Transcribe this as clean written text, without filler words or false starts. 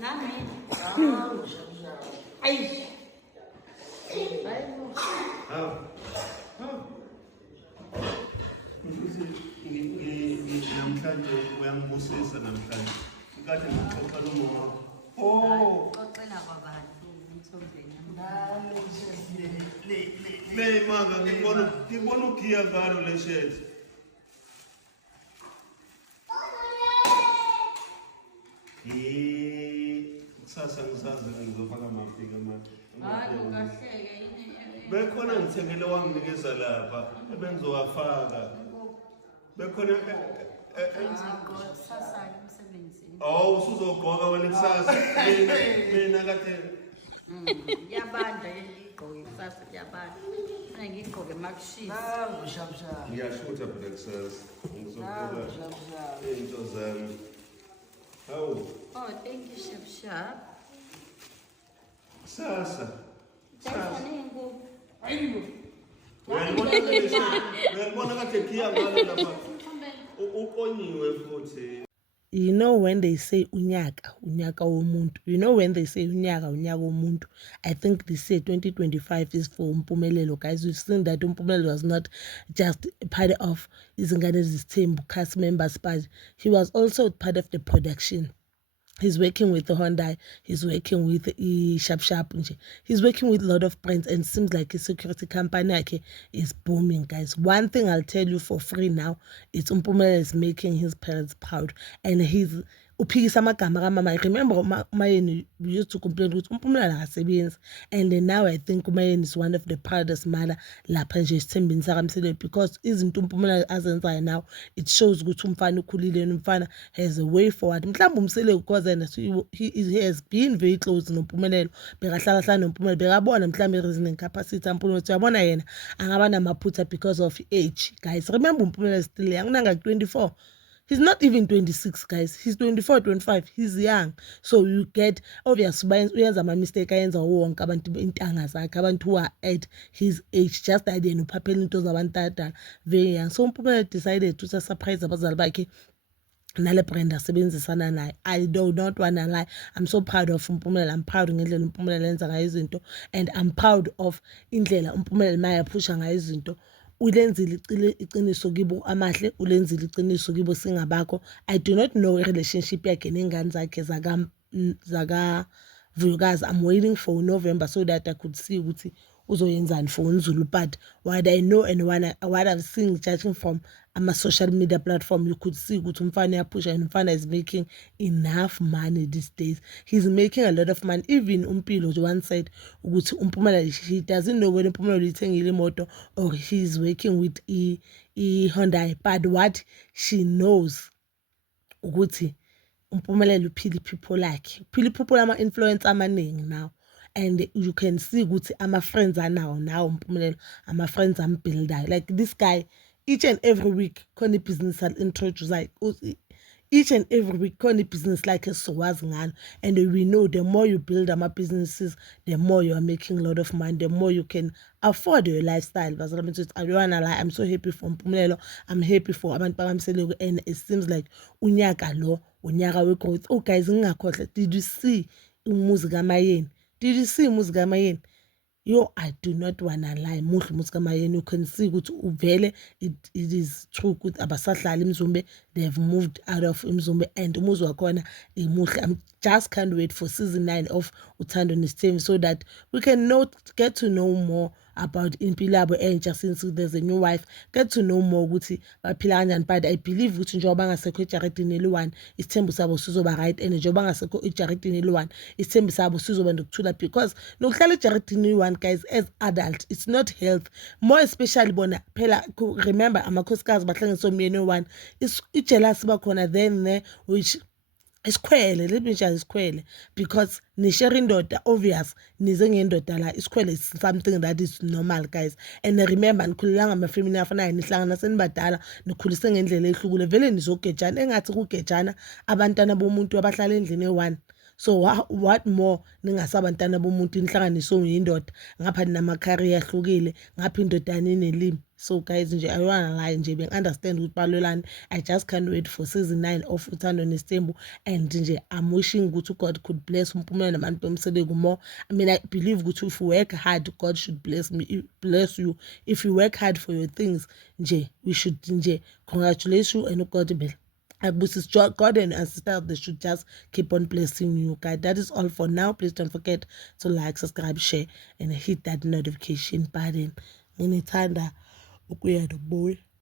Nami. Ay. Namhlanje uyangibusisa namhlanje. Kade ngixoxa noma. Oh. Xoxela kwabantu umthombeni. Le manga ngibona ugiya ngalo le shirt. Kusasa ngisazi ngizofaka amafika manje. Hayi ungahleke yini. Bekhona ngithengele wanginikeza lapha ebengizowafaka. Bekhona Sasa emsebenzini. oh usuzogqoka wena kusasa mina kade Yabanda igqoke kusasa yabanda. Mina ngigqoke makushisa. ngiyashutha phela kusasa ngizogqoka into zami. Hawu Oh, thank you, Chef Sharp. kusasa Jayisaningu. uyangibona kade giya ngalo lapha ukonyiwe futhi. You know when they say unyaka womuntu. You know when they say unyaka womuntu. I think this year 2025 is for Mpumelelo, guys. We've seen that Mpumelelo was not just part of Izingane's team cast members, but he was also part of the production. He's working with the Hyundai. He's working with Sharp. He's working with a lot of brands, and it seems like his security company is booming, guys. One thing I'll tell you for free now, it's Mpumelelo is making his parents proud, and he's uphikisa amagama kamama. I remember Umayeni used to complain with Mpumelelo akasebenzi, and then now I think Umayeni is one of the proudest mother lapha nje esithembeni sakaMsele, because izinto Mpumelelo azenzayo now, it shows ukuthi umfana ukhulile umfana has a way forward. Mhlawumbe umsele because he has been very close noMpumelelo, bekahlala noMpumelelo, bekabona mhlawumbe reasoning capacity kaMpumelelo, uyabona yena angaba namaphutha because of age. Guys, remember Mpumelelo is still young, unanga 24. He's not even 26, guys. He's 24, 25. He's young. So you get, obviously, uyenza ama-mistake ayenza wonke abantu intanga zakhe, abantu who are at his age, just like yena uphaphela into zabantu abadala, very young. So Mpumelelo decided to surprise abazali bakhe nale brand asebenzisana naye. I do not wanna lie. I'm so proud of Mpumelelo. I'm proud ngendlela Mpumelelo yenza ngayo izinto, and I'm proud of indlela Mpumelelo maya phusha ngayo izinto. Ulenzile iqiniso kibo amahle, ulenzile iqiniso kibo singabakho. I do not know relationship yakhe nengane zakhe zaka Vuyokazi. I'm waiting for November so that I could see ukuthi uzoyenzani for uNzulu, but what I know and what I've seen judging from social media platform, you could see ukuthi umfana uyapusha, and umfana is making enough money these days. He's making a lot of money. Even Umpilo one said ukuthi Mpumelelo, he doesn't know when Mpumelelo ithengile imoto or he's working with Hyundai, but what she knows ukuthi Mpumelelo uphila people like people ama-influence amaningi now, and you can see ukuthi ama-friends anawo now Mpumelelo, ama-friends ambuildayo. Like this guy, each and every week khona ibhizinisi al-introduce, like each and every week khona ibhizinisi like esizowazi ngalo, and we know the more you build ama-businesses, the more you are making a lot of money, the more you can afford your lifestyle. But I don't wanna lie, I'm so happy for Mpumelelo. I'm happy for abantu bakaMsele, and it seems like unyaka we-growth. Oh guys, ngingakhohlwa, did you see umuzi kaMayeni? Did you see umuzi kaMayeni? Yo, I do not wanna lie. Muhle umuzi kaMayeni, you can see ukuthi uvele it is true ukuthi abasahlali eMzumbe, they have moved out of eMzumbe, and umuzi wakhona imuhle. I just can't wait for season 9 of Uthando Nesithembiso so that we can get to know more about impilo yabo entsha, since there's a new wife, get to know more ukuthi baphila kanjani. But I believe ukuthi njengoba bangasekho ejaridini eli-1, isithembu sabo sizoba right, and njengoba bangasekho ejaridini eli-1, isithembu sabo sizoba nokuthula, because nokuhlala ejaridini eli-1, guys, as adult, it's not health, more especially bona phela remember amakhosikazi bahlanganiswe umyeni we-1, i-jealousy bakhona then there, which isikhwele, let me just isikhwele, because nishare indoda, obvious nize ngendoda la, isikhwele is something that is normal, guys. And remember, nikhululanga ama-family afanayo, nihlangana senibadala, nikhulise ngendlela ehlukile, vele nizogejana, engathi kugejana abantwana bomuntu abahlala endlini e-1. So what more ningasabantwana bomuntu nihlanganiswe uyindoda, ngapha ninama-career ahlukile, ngapha indodana inelimi. So guys, nje, I don't wanna lie, nje, understand ukuthi balwelani. I just can't wait for season 9 of Uthando Nesithembu, and nje, I'm wishing ukuthi God could bless uMpumela nabantu bomsebenzi more. I mean, I believe ukuthi if you work hard, God should bless you. If you work hard for your things, nje, we should nje congratulate you, and God will. God and sisters, they should just keep on blessing you, guys. That is all for now. Please don't forget to like, subscribe, share, and hit that notification button. Nginithanda ukuya nomoya.